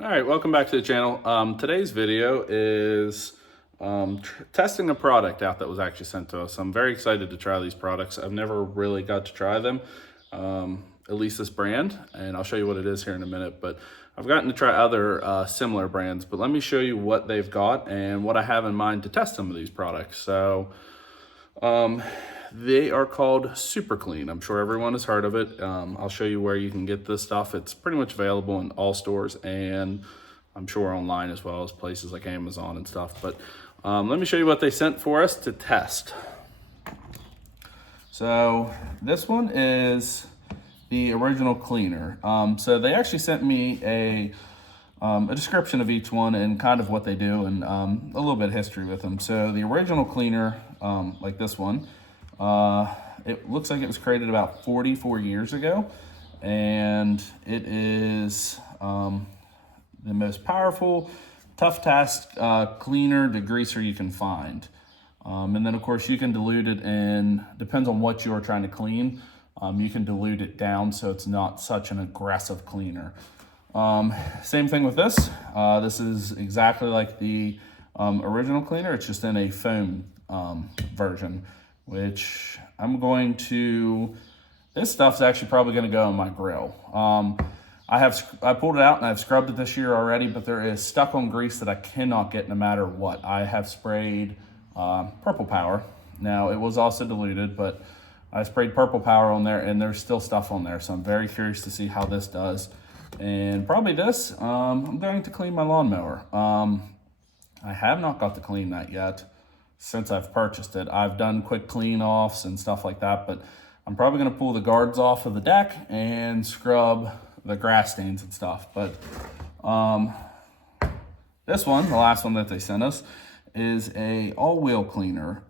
All right, welcome back to the channel. Today's video is testing a product out that was actually sent to us. I'm very excited to try these products. I've never really got to try them, at least this brand, and I'll show you what it is here in a minute. But I've gotten to try other similar brands, but let me show you what they've got and what I have in mind to test some of these products. So they are called Super Clean. I'm sure everyone has heard of it. I'll show you where you can get this stuff. It's pretty much available in all stores and I'm sure online as well as places like Amazon and stuff. But let me show you what they sent for us to test. So this one is the original cleaner. So they actually sent me a description of each one and kind of what they do and a little bit of history with them. So the original cleaner, like this one, it looks like it was created about 44 years ago, and it is the most powerful, tough task cleaner degreaser you can find. And then of course you can dilute it in, depends on what you're trying to clean, you can dilute it down so it's not such an aggressive cleaner. Same thing with this. This is exactly like the original cleaner, it's just in a foam version, which I'm going to, this stuff's actually probably going to go on my grill. I pulled it out and I've scrubbed it this year already, but there is stuck on grease that I cannot get no matter what. I have sprayed Purple Power. Now it was also diluted, but I sprayed Purple Power on there and there's still stuff on there. So I'm very curious to see how this does. And probably this, I'm going to clean my lawnmower. I have not got to clean that yet since I've purchased it. I've done quick clean offs and stuff like that, but I'm probably gonna pull the guards off of the deck and scrub the grass stains and stuff. But this one, the last one that they sent us, is a all-wheel cleaner.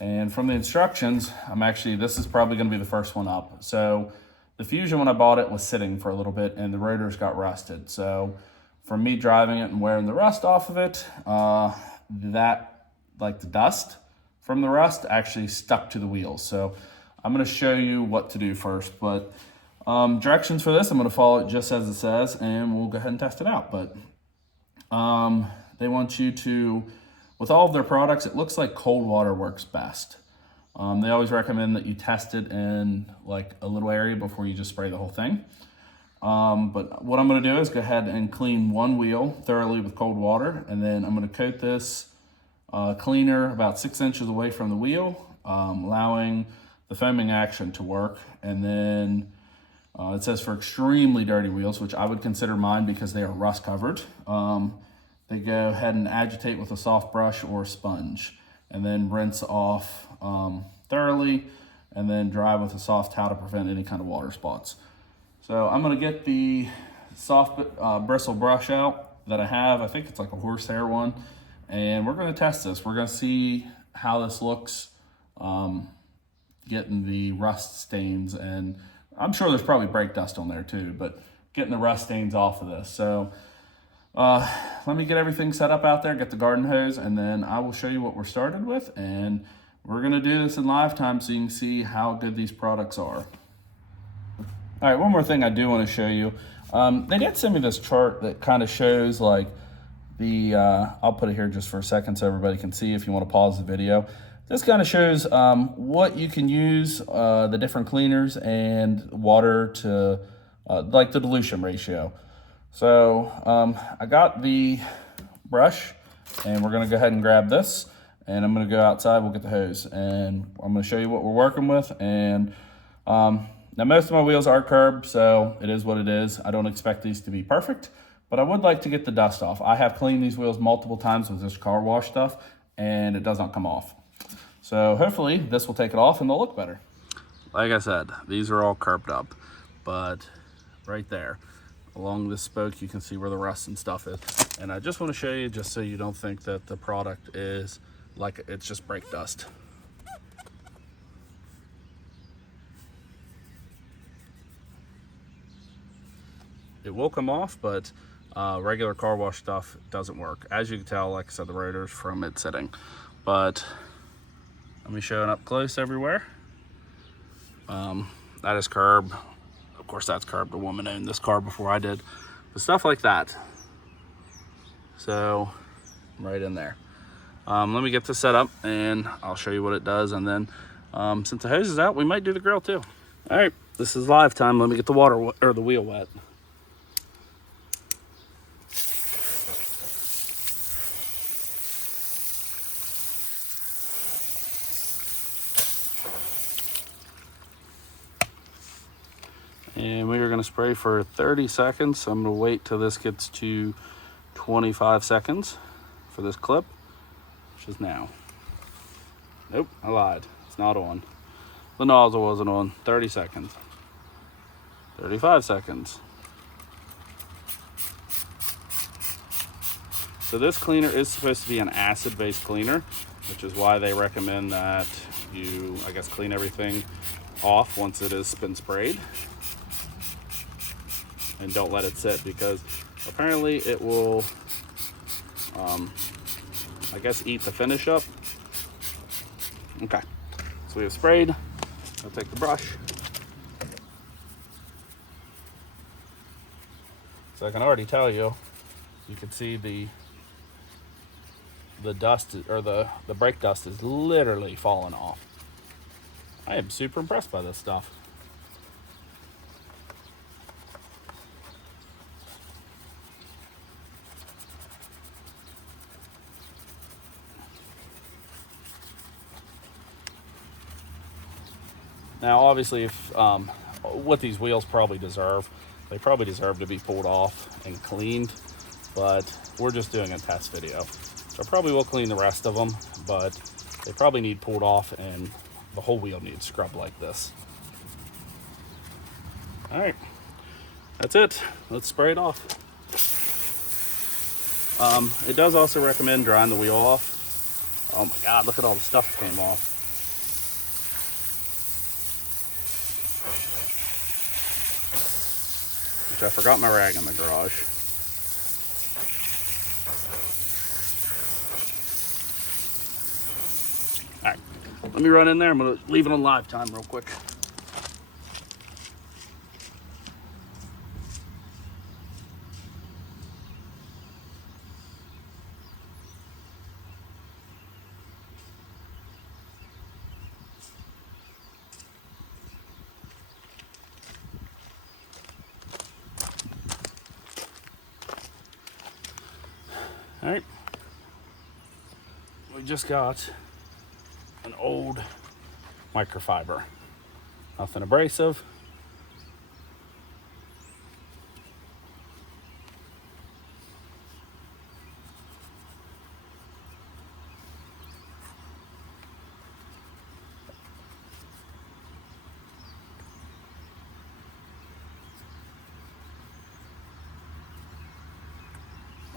And from the instructions, this is probably gonna be the first one up. So the Fusion, when I bought it, was sitting for a little bit and the rotors got rusted. So from me driving it and wearing the rust off of it, like the dust from the rust actually stuck to the wheels. So I'm gonna show you what to do first, but directions for this, I'm gonna follow it just as it says and we'll go ahead and test it out. But they want you to, with all of their products, it looks like cold water works best. They always recommend that you test it in like a little area before you just spray the whole thing. But what I'm gonna do is go ahead and clean one wheel thoroughly with cold water, and then I'm gonna coat this cleaner about 6 inches away from the wheel, allowing the foaming action to work. And then it says for extremely dirty wheels, which I would consider mine because they are rust covered, they go ahead and agitate with a soft brush or sponge and then rinse off thoroughly and then dry with a soft towel to prevent any kind of water spots. So I'm gonna get the soft bristle brush out that I have. I think it's like a horsehair one. And we're gonna test this. We're gonna see how this looks, getting the rust stains, and I'm sure there's probably brake dust on there too, but getting the rust stains off of this. So let me get everything set up out there, get the garden hose, and then I will show you what we're started with. And we're gonna do this in live time so you can see how good these products are. All right, one more thing I do wanna show you. They did send me this chart that kind of shows like I'll put it here just for a second so everybody can see if you want to pause the video. This kind of shows what you can use, the different cleaners and water to, like the dilution ratio. So I got the brush and we're gonna go ahead and grab this and I'm gonna go outside, we'll get the hose and I'm gonna show you what we're working with. And now most of my wheels are curbed, so it is what it is. I don't expect these to be perfect, but I would like to get the dust off. I have cleaned these wheels multiple times with this car wash stuff and it does not come off. So hopefully this will take it off and they'll look better. Like I said, these are all curbed up, but right there along this spoke, you can see where the rust and stuff is. And I just want to show you just so you don't think that the product is like it's just brake dust. It will come off, but regular car wash stuff doesn't work. As you can tell, like I said, the rotors from it sitting. But let me show it up close everywhere. That is curb. Of course, that's curb. The woman owned this car before I did. But stuff like that. So right in there. Let me get this set up and I'll show you what it does. And then since the hose is out, we might do the grill too. All right, this is live time. Let me get the water or the wheel wet. And we are going to spray for 30 seconds. So I'm going to wait till this gets to 25 seconds for this clip, which is now. Nope, I lied. It's not on. The nozzle wasn't on. 30 seconds. 35 seconds. So this cleaner is supposed to be an acid-based cleaner, which is why they recommend that you, I guess, clean everything off once it has been sprayed. And don't let it sit, because apparently it will, I guess, eat the finish up. Okay, so we have sprayed. I'll take the brush. So I can already tell you, you can see the dust, or the brake dust is literally falling off. I am super impressed by this stuff. Now, obviously, if what these wheels probably deserve, they probably deserve to be pulled off and cleaned, but we're just doing a test video. So I probably will clean the rest of them, but they probably need pulled off and the whole wheel needs scrubbed like this. All right, that's it. Let's spray it off. It does also recommend drying the wheel off. Oh my God, look at all the stuff that came off. I forgot my rag in the garage. All right, let me run in there. I'm gonna leave it on live time real quick. All right, we just got an old microfiber, nothing abrasive.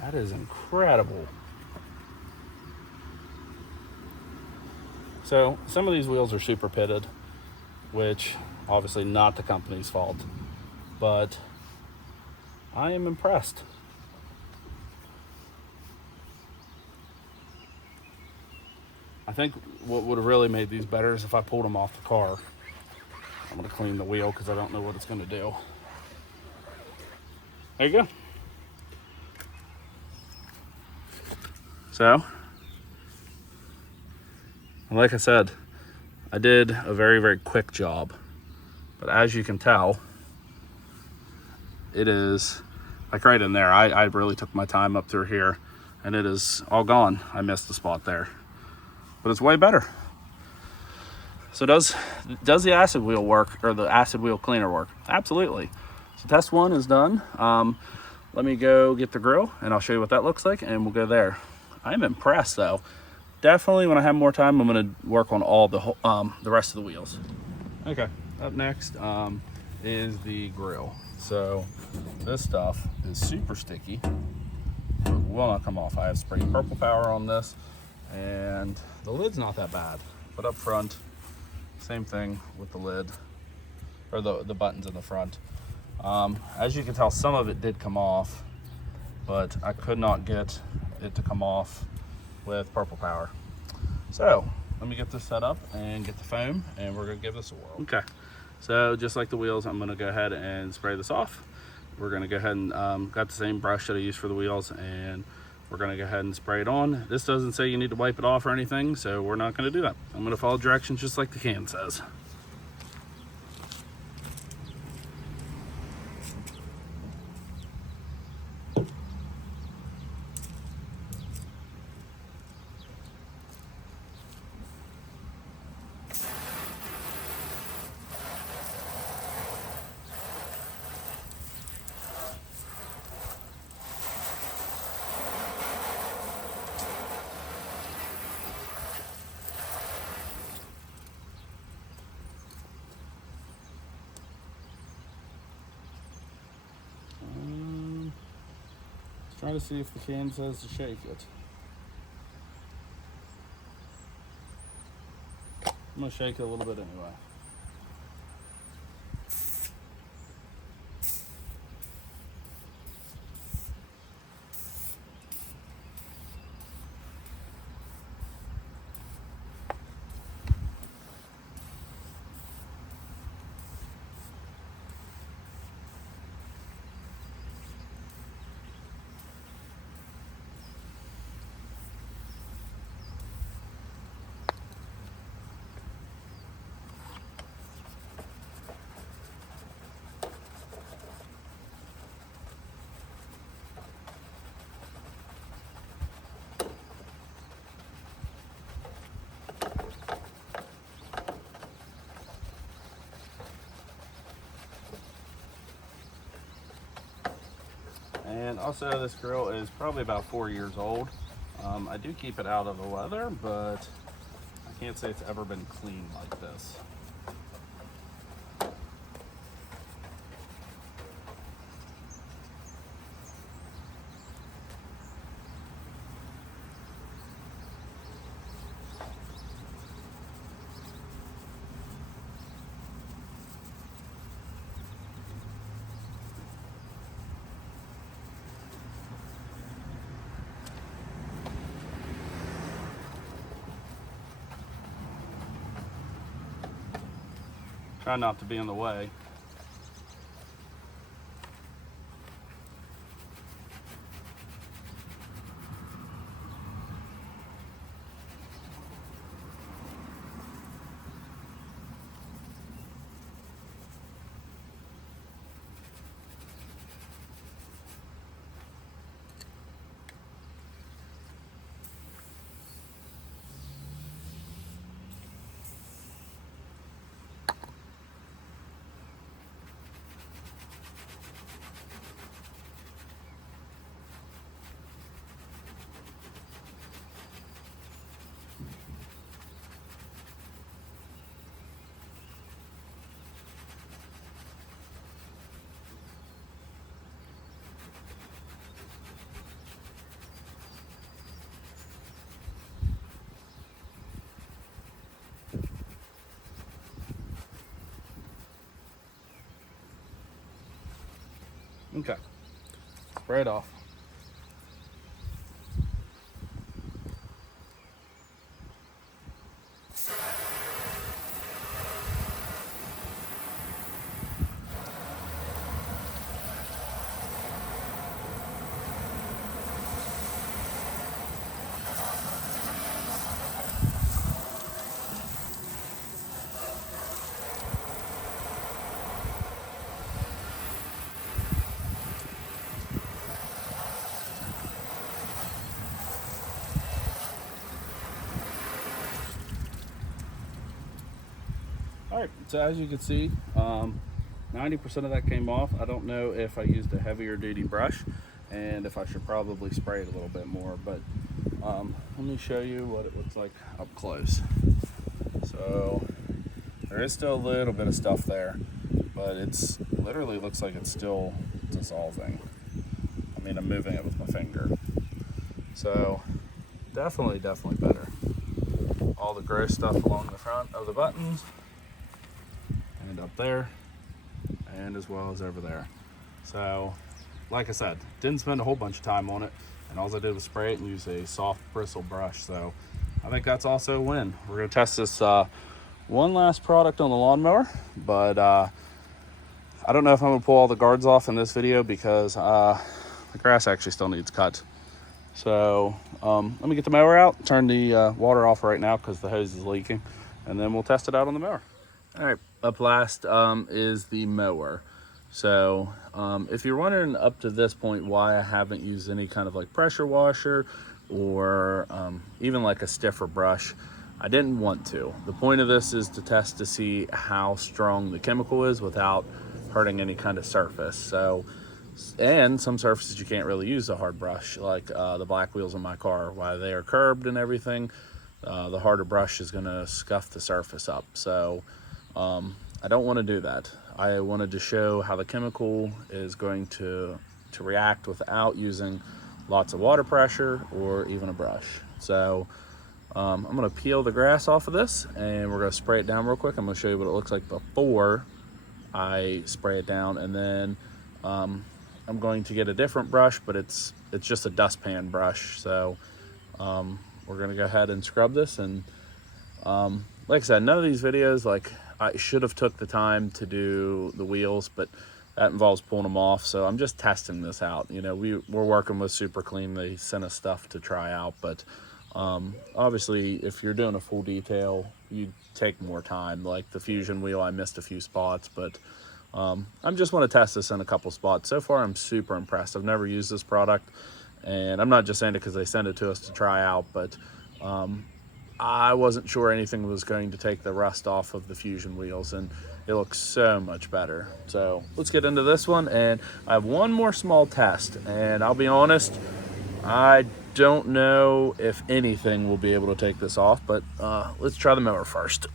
That is incredible. So some of these wheels are super pitted, which obviously not the company's fault, but I am impressed. I think what would have really made these better is if I pulled them off the car. I'm gonna clean the wheel because I don't know what it's gonna do. There you go. So, like I said, I did a very, very quick job. But as you can tell, it is, like right in there, I really took my time up through here, and it is all gone. I missed the spot there. But it's way better. So does the acid wheel work, or the acid wheel cleaner work? Absolutely. So test one is done. Let me go get the grill, and I'll show you what that looks like, and we'll go there. I'm impressed though. Definitely when I have more time, I'm gonna work on all the rest of the wheels. Okay, up next is the grill. So this stuff is super sticky. It will not come off. I have sprayed Purple Power on this, and the lid's not that bad. But up front, same thing with the lid, or the buttons in the front. As you can tell, some of it did come off, but I could not get it to come off with Purple Power. So let me get this set up and get the foam, and we're gonna give this a whirl. Okay, so just like the wheels, I'm gonna go ahead and spray this off, we're gonna go ahead and got the same brush that I used for the wheels, and we're gonna go ahead and spray it on. This doesn't say you need to wipe it off or anything, so we're not gonna do that. I'm gonna follow directions just like the can says. Trying to see if the can says to shake it. I'm gonna shake it a little bit anyway. And also, this grill is probably about 4 years old. I do keep it out of the weather, but I can't say it's ever been clean like this. Try not to be in the way. Okay, spray it off. All right, so as you can see, 90% of that came off. I don't know if I used a heavier duty brush and if I should probably spray it a little bit more, but let me show you what it looks like up close. So there is still a little bit of stuff there, but it's literally looks like it's still dissolving. I mean, I'm moving it with my finger. So definitely better. All the gross stuff along the front of the buttons and up there, and as well as over there. So like I said, didn't spend a whole bunch of time on it, and all I did was spray it and use a soft bristle brush. So I think that's also a win. We're gonna test this one last product on the lawnmower, but I don't know if I'm gonna pull all the guards off in this video because the grass actually still needs cut. So let me get the mower out, turn the water off right now because the hose is leaking, and then we'll test it out on the mower. All right, up last is the mower. So if you're wondering up to this point why I haven't used any kind of like pressure washer or even like a stiffer brush, I didn't want to. The point of this is to test to see how strong the chemical is without hurting any kind of surface. So, and some surfaces you can't really use a hard brush, like the black wheels in my car. While they are curbed and everything, the harder brush is gonna scuff the surface up. So I don't want to do that. I wanted to show how the chemical is going to react without using lots of water pressure or even a brush. So I'm going to peel the grass off of this and we're going to spray it down real quick. I'm going to show you what it looks like before I spray it down, and then I'm going to get a different brush, but it's just a dustpan brush. So we're going to go ahead and scrub this. And like I said, none of these videos, like, I should have took the time to do the wheels, but that involves pulling them off. So I'm just testing this out. You know, we're working with Super Clean. They sent us stuff to try out, but obviously if you're doing a full detail, you take more time. Like the Fusion wheel, I missed a few spots, but I just want to test this in a couple spots. So far, I'm super impressed. I've never used this product, and I'm not just saying it because they sent it to us to try out, but I wasn't sure anything was going to take the rust off of the Fusion wheels, and it looks so much better. So let's get into this one, and I have one more small test, and I'll be honest, I don't know if anything will be able to take this off, but let's try the mower first.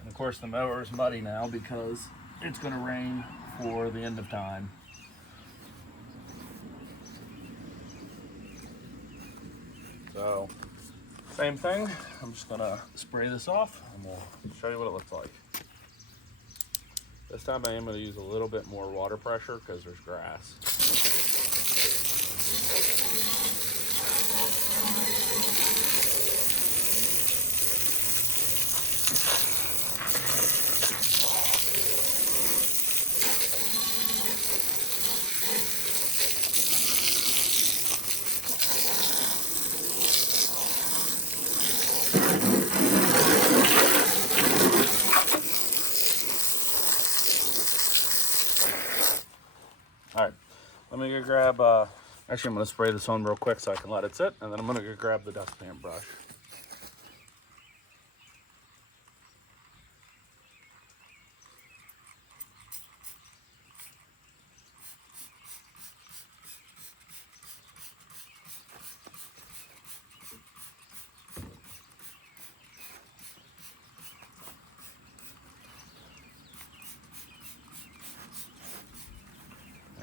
And of course the mower is muddy now because it's going to rain for the end of time. So same thing, I'm just going to spray this off and we'll show you what it looks like. This time I am going to use a little bit more water pressure because there's grass. All right, let me go grab, actually I'm gonna spray this on real quick so I can let it sit, and then I'm gonna go grab the dustpan brush.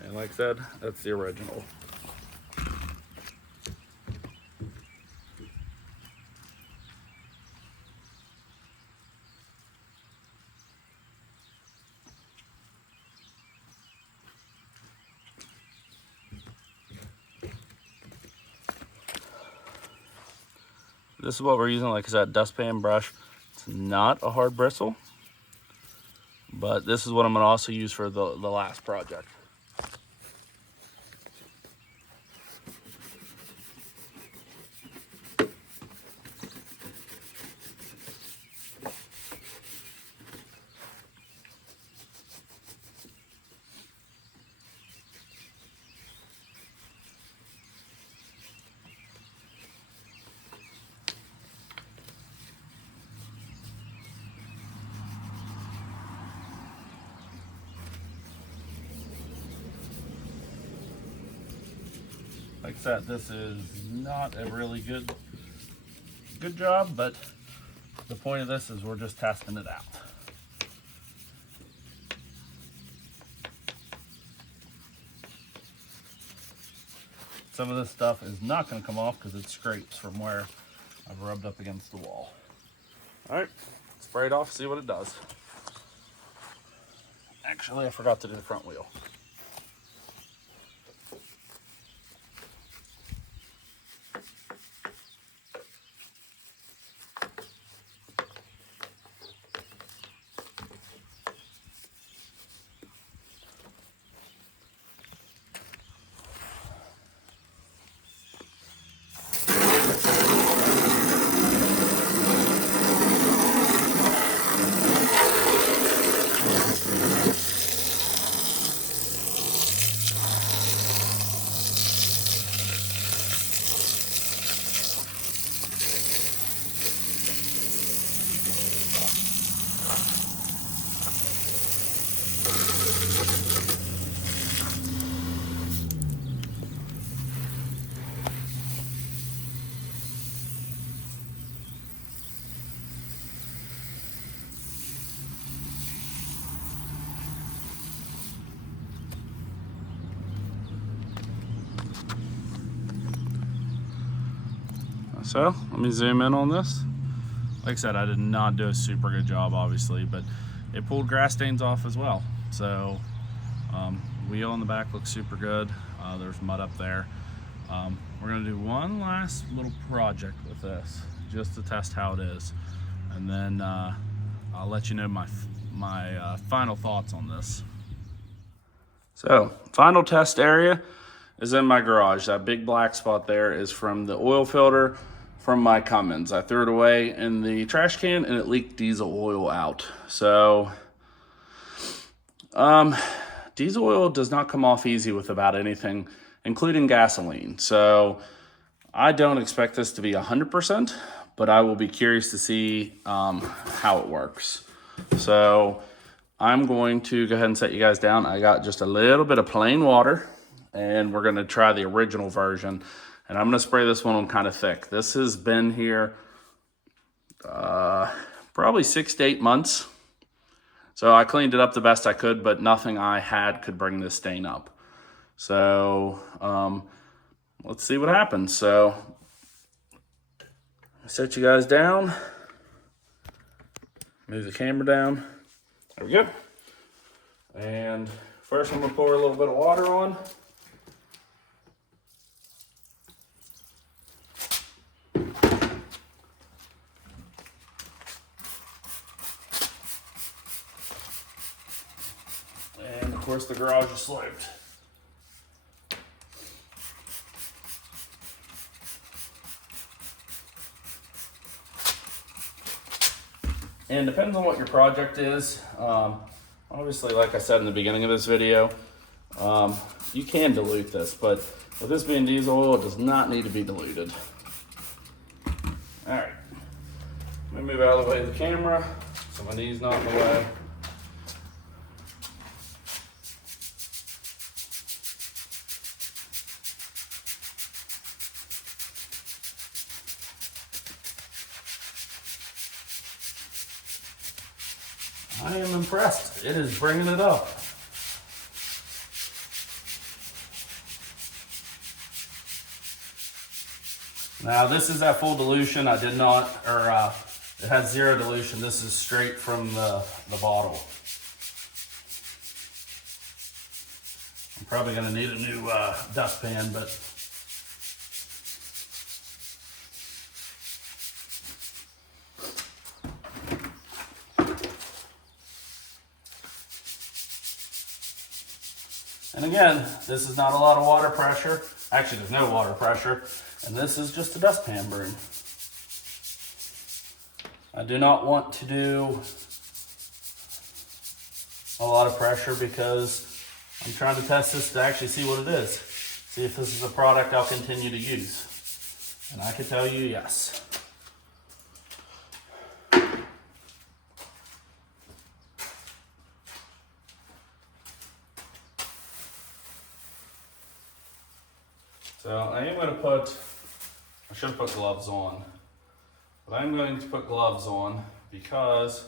And like I said, that's the original. This is what we're using, like I said, dustpan brush. It's not a hard bristle, but this is what I'm gonna also use for the last project. Like I said, this is not a really good job, but the point of this is we're just testing it out. Some of this stuff is not going to come off because it scrapes from where I've rubbed up against the wall. All right, spray it off, see what it does. Actually, I forgot to do the front wheel. So let me zoom in on this. Like I said, I did not do a super good job, obviously, but it pulled grass stains off as well. So wheel in the back looks super good. There's mud up there. We're gonna do one last little project with this, just to test how it is, and then I'll let you know my final thoughts on this. So, final test area is in my garage. That big black spot there is from the oil filter from my Cummins. I threw it away in the trash can and it leaked diesel oil out. So, diesel oil does not come off easy with about anything, including gasoline. So, I don't expect this to be 100%, but I will be curious to see how it works. So, I'm going to go ahead and set you guys down. I got just a little bit of plain water, and we're gonna try the original version. And I'm gonna spray this one on kind of thick. This has been here probably 6 to 8 months. So I cleaned it up the best I could, but nothing I had could bring this stain up. So let's see what happens. So set you guys down. Move the camera down. There we go. And first I'm gonna pour a little bit of water on. And of course the garage is sloped. And depends on what your project is. Obviously, like I said in the beginning of this video, you can dilute this, but with this being diesel oil, it does not need to be diluted. All right, let me move out of the way of the camera so my knee's not in the way. I am impressed. It is bringing it up. Now this is at full dilution. I did not, it has 0 dilution. This is straight from the bottle. I'm probably gonna need a new dustpan, but and again, this is not a lot of water pressure. Actually, there's no water pressure. And this is just a dustpan broom. I do not want to do a lot of pressure because I'm trying to test this to actually see what it is. See if this is a product I'll continue to use. And I can tell you, yes. So I am going to put, I should have put gloves on, but I'm going to put gloves on because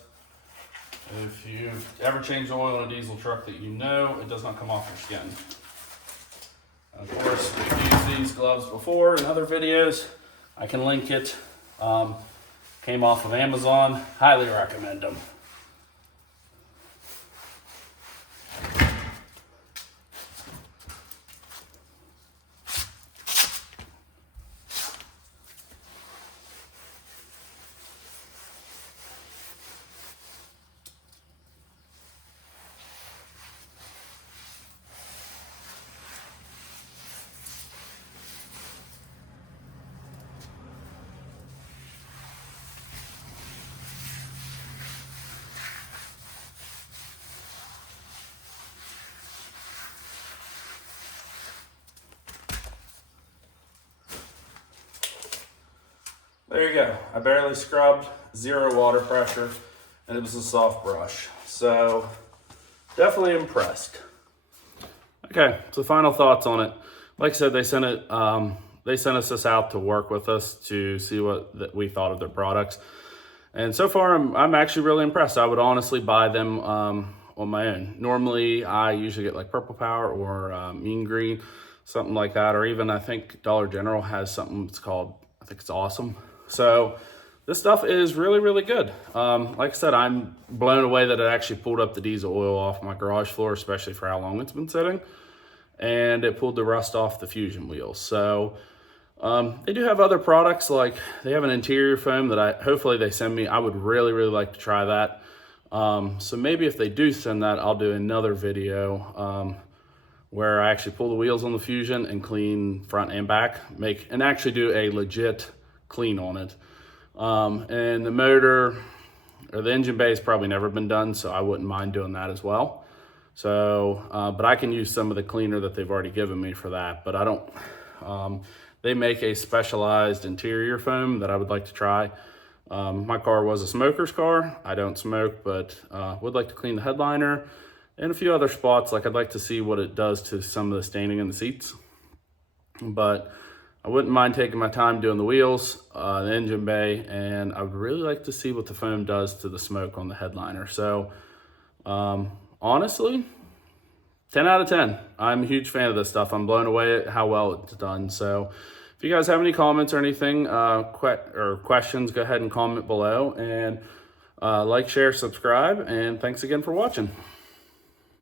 if you ever change oil in a diesel truck that you know, it does not come off your skin. And of course, we've used these gloves before in other videos. I can link it. Came off of Amazon. Highly recommend them. There you go. I barely scrubbed, 0 water pressure, and it was a soft brush. So definitely impressed. Okay, so final thoughts on it. Like I said, they sent us this out to work with us to see what we thought of their products. And so far, I'm actually really impressed. I would honestly buy them on my own. Normally, I usually get like Purple Power or Mean Green, something like that. Or even I think Dollar General has something that's called I think it's awesome. So this stuff is really, really good. Like I said, I'm blown away that it actually pulled up the diesel oil off my garage floor, especially for how long it's been sitting. And it pulled the rust off the Fusion wheels. So they do have other products, like they have an interior foam that hopefully they send me. I would really, really like to try that. So maybe if they do send that, I'll do another video where I actually pull the wheels on the Fusion and clean front and back, and actually do a legit clean on it. And the motor or the engine bay has probably never been done, so I wouldn't mind doing that as well. So, but I can use some of the cleaner that they've already given me for that, but I don't, they make a specialized interior foam that I would like to try. My car was a smoker's car. I don't smoke, but would like to clean the headliner and a few other spots. Like I'd like to see what it does to some of the staining in the seats. But I wouldn't mind taking my time doing the wheels, the engine bay, and I would really like to see what the foam does to the smoke on the headliner. So honestly, 10 out of 10. I'm a huge fan of this stuff. I'm blown away at how well it's done. So if you guys have any comments or anything or questions, go ahead and comment below, and like, share, subscribe, and thanks again for watching.